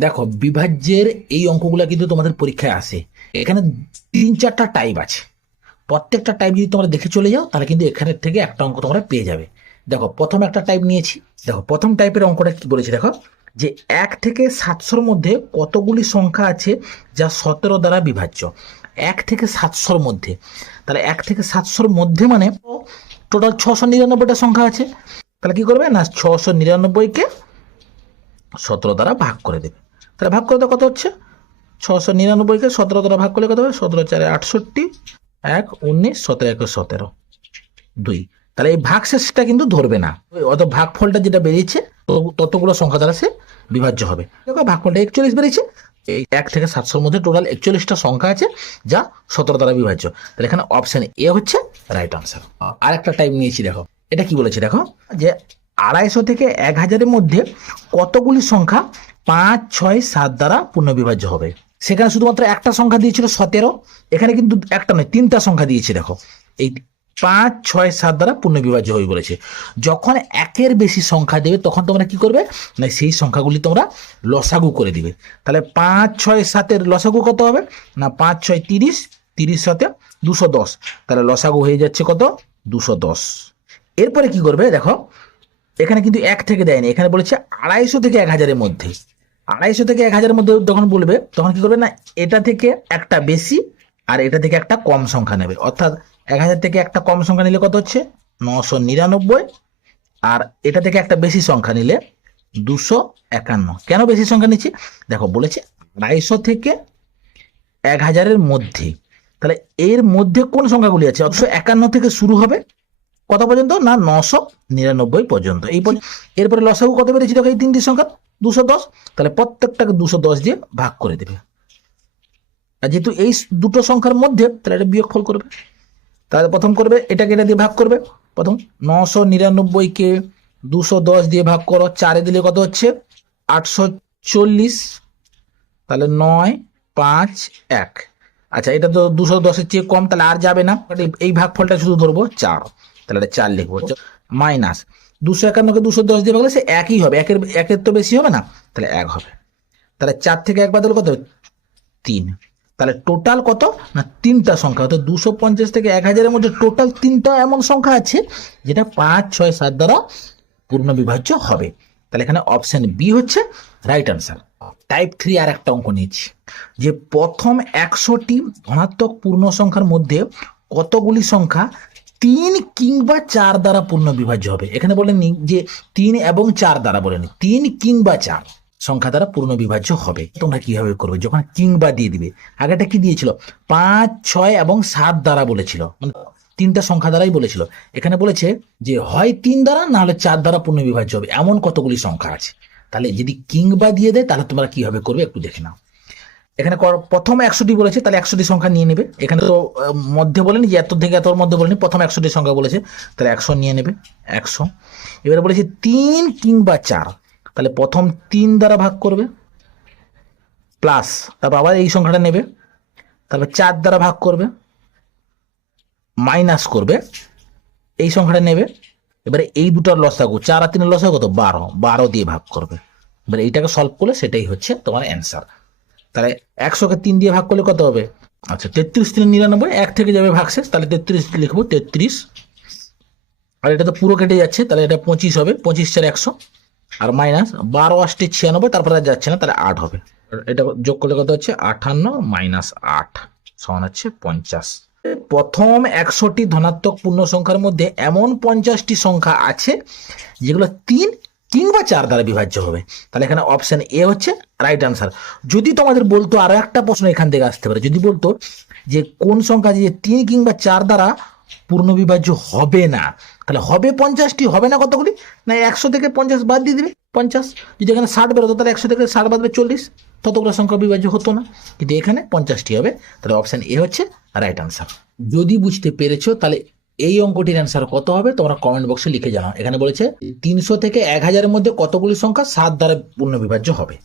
দেখো, বিভাজ্যের এই অঙ্কগুলো কিন্তু তোমাদের পরীক্ষায় আসে এখানে তিন চারটা টাইপ আছে। প্রত্যেকটা টাইপ যদি তোমরা দেখে চলে যাও, তাহলে কিন্তু এখানের থেকে একটা অঙ্ক তোমরা পেয়ে যাবে। দেখো, প্রথম একটা টাইপ নিয়েছি। দেখো, প্রথম টাইপের অঙ্কটা কি বলেছি দেখো? যে এক থেকে সাতশোর মধ্যে কতগুলি সংখ্যা আছে যা সতেরো দ্বারা বিভাজ্য? এক থেকে সাতশোর মধ্যে। তাহলে এক থেকে সাতশোর মধ্যে মানে টোটাল ছশো নিরানব্বইটা সংখ্যা আছে। তাহলে কি করবে? না, ছশো নিরানব্বইকে সতেরো দ্বারা ভাগ করে দেবে। তাহলে ভাগ করে দেওয়া কত হচ্ছে? ছশো নিরানব্বইকে সতেরো দ্বারা ভাগ করলে কত হবে? সতেরো চারে আটষট্টি, এক উনিশ, সতেরো একে সতেরো, দুই। তাহলে এই ভাগ শেষটা কিন্তু ধরবে না। অত ভাগফলটা যেটা বেরিয়েছে, তত- ততগুলো সংখ্যা দ্বারা সে বিভাজ্য হবে। দেখো, ভাগফলটা একচল্লিশ বেরিয়েছে। এই এক থেকে সাতশোর মধ্যে টোটাল একচল্লিশটা সংখ্যা আছে, যা সতেরো দ্বারা বিভাজ্য। তাহলে এখানে অপশন এ হচ্ছে রাইট আনসার আর একটা টাইপ নিয়েছি, দেখো। এটা কি বলেছে, দেখো? যে আড়াইশো থেকে এক হাজারের মধ্যে কতগুলি সংখ্যা পাঁচ, ছয়, সাত দ্বারা পূর্ণবিভাজ্য হবে। সেখানে শুধুমাত্র একটা সংখ্যা দিয়েছিল সতেরো, এখানে কিন্তু একটা নয়, তিনটা সংখ্যা দিয়েছে, দেখো। এই পাঁচ, ছয়, সাত দ্বারা পূর্ণবিভাজ্য হয়ে বলেছে। যখন একের বেশি সংখ্যা দেবে, তখন তোমরা কি করবে? না, সেই সংখ্যাগুলি তোমরা লসাগু করে দিবে। তাহলে পাঁচ, ছয়, সাতের লসাগু কত হবে? না, পাঁচ, ছয়, তিরিশ তিরিশ সাথে দুশো দশ। তাহলে লসাগু হয়ে যাচ্ছে কত? দুশো দশ। এরপরে কি করবে? দেখো, এখানে কিন্তু এক থেকে দেয়নি, এখানে বলেছে আড়াইশো থেকে এক হাজারের মধ্যে। আড়াইশো থেকে এক হাজারের মধ্যে যখন বলবে, তখন কি করবে না, এটা থেকে একটা বেশি আর এটা থেকে একটা কম সংখ্যা নেবে। অর্থাৎ এক হাজার থেকে একটা কম সংখ্যা নিলে কত হচ্ছে? নশো নিরানব্বই। আর এটা থেকে একটা বেশি সংখ্যা নিলে দুশো একান্ন। কেন বেশি সংখ্যা নিচ্ছি? দেখো, বলেছে আড়াইশো থেকে এক হাজারের মধ্যে। তাহলে এর মধ্যে কোন সংখ্যাগুলি আছে? অথচ একান্ন থেকে শুরু হবে কত পর্যন্ত? না, নশো নিরানব্বই পর্যন্ত। এই এরপরে লসাগু কত দেখো, এই তিনটি সংখ্যা। দুশো দশ, তাহলে প্রত্যেকটাকে দুশো দশ দিয়ে ভাগ করে দেবে। আর যেহেতু এই দুটো সংখ্যার মধ্যে, তাহলে এটা বিয়োগফল করবে। তাহলে প্রথম করবে, এটাকে এটা দিয়ে ভাগ করবে। প্রথম নশো নিরানব্বইকে দুশো দশ দিয়ে ভাগ করো, চারে দিলে কত হচ্ছে? আটশো চল্লিশ। তাহলে নয়, পাঁচ, এক। আচ্ছা এটা তো দুশো দশের চেয়ে কম, তাহলে আর যাবে না। এই- ভাগফলটা শুধু ধরবো চার। তাহলে এটা চার লিখব। মাইনাস দুশো একান্নকে দুশো দশ দিয়ে ভাগলে সে একই হবে। একের একের তো বেশি হবে না? তাহলে এক হবে। তাহলে চার থেকে এক বাদল কত? তিন। তাহলে টোটাল কত? না, তিনটা সংখ্যা। অর্থাৎ দুশো পঞ্চাশ থেকে এক হাজারের মধ্যে টোটাল তিনটা এমন সংখ্যা আছে যেটা পাঁচ, ছয়, সাত দ্বারা পূর্ণ বিভাজ্য হবে। তাহলে এখানে অপশন বি হচ্ছে রাইট আনসার টাইপ থ্রি আর একটা অঙ্ক নিয়েছি। যে প্রথম একশোটি ধনাত্মক পূর্ণ সংখ্যার মধ্যে কতগুলি সংখ্যা তিন কিংবা চার দ্বারা পূর্ণ বিভাজ্য হবে। এখানে বলেনি যে তিন এবং চার দ্বারা বলেনি তিন কিংবা চার সংখ্যা দ্বারা পূর্ণ বিভাজ্য হবে। তোমরা কীভাবে করবে? যখন কিংবা দিয়ে দিবে আগেটা কি দিয়েছিল? পাঁচ, ছয় এবং সাত দ্বারা বলেছিল। মানে তিনটা সংখ্যা দ্বারাই বলেছিল। এখানে বলেছে যে হয় তিন দ্বারা, না হলে চার দ্বারা পূর্ণ বিভাজ্য হবে। এমন কতগুলি সংখ্যা আছে। তাহলে যদি কিংবা দিয়ে দেয়, তাহলে তোমরা কীভাবে করবে একটু দেখে নাও। এখানে প্রথম একশোটি বলেছে, তাহলে একশোটি সংখ্যা নিয়ে নেবে। এখানে তো মধ্যে বলেনি, যে এত থেকে এতর মধ্যে বলেনি, প্রথম একশোটি সংখ্যা বলেছে, তাহলে একশো নিয়ে নেবে, একশো। এবারে বলেছে তিন কিংবা চার, তাহলে প্রথম তিন দ্বারা ভাগ করবে প্লাস তারপর আবার এই সংখ্যাটা নেবে, তারপর চার দ্বারা ভাগ করবে মাইনাস করবে, এই সংখ্যাটা নেবে, এবারে এই দুটার লসাগু চার আর তিনের লসাগু কত? বারো বারো দিয়ে ভাগ করবে। এবারে এইটাকে সলভ করলে সেটাই হচ্ছে তোমার অ্যান্সার তাহলে একশোকে তিন দিয়ে ভাগ করলে কত হবে? আচ্ছা তেত্রিশ তিন নিরানব্বই, এক থেকে যাবে ভাগশেষ তাহলে তেত্রিশ লিখব, তেত্রিশ। আর এটা তো পুরো কেটে যাচ্ছে, তাহলে এটা পঁচিশ হবে, পঁচিশ চার একশো, আর মাইনাস বারো আষ্টে ছিয়ানব্বই, তারপরে আর যাচ্ছে না, তাহলে আট হবে। এটা যোগ করলে কত হচ্ছে? আটান্ন মাইনাস আট সমান হচ্ছে পঞ্চাশ। প্রথম একশোটি ধনাত্মক পূর্ণ সংখ্যার মধ্যে এমন পঞ্চাশটি সংখ্যা আছে, যেগুলো তিন কিংবা চার দ্বারা বিভাজ্য হবে। তাহলে এখানে অপশন এ হচ্ছে রাইট আনসার যদি তোমাদের বলতো আরও একটা প্রশ্ন এখান থেকে আসতে পারে, যদি বলতো যে কোন সংখ্যা যে তিন কিংবা চার দ্বারা পূর্ণ বিভাজ্য হবে না, তাহলে হবে পঞ্চাশটি, হবে না কতগুলি? না একশো থেকে পঞ্চাশ বাদ দিয়ে দিবে, পঞ্চাশ। যদি এখানে ষাট বেরোতো, তাহলে একশো থেকে ষাট বাদ দেবে চল্লিশ। ততগুলো সংখ্যা বিভাজ্য হতো না, কিন্তু এখানে পঞ্চাশটি হবে। তাহলে অপশন এ হচ্ছে রাইট আনসার যদি বুঝতে পেরেছ, তাহলে এই অঙ্কটির অ্যান্সার কত হবে? তোমরা কমেন্ট বক্সে লিখে জানাও। এখানে বলেছে, তিনশো থেকে এক হাজারের মধ্যে কতগুলি সংখ্যা সাত দ্বারা পূর্ণ বিভাজ্য হবে?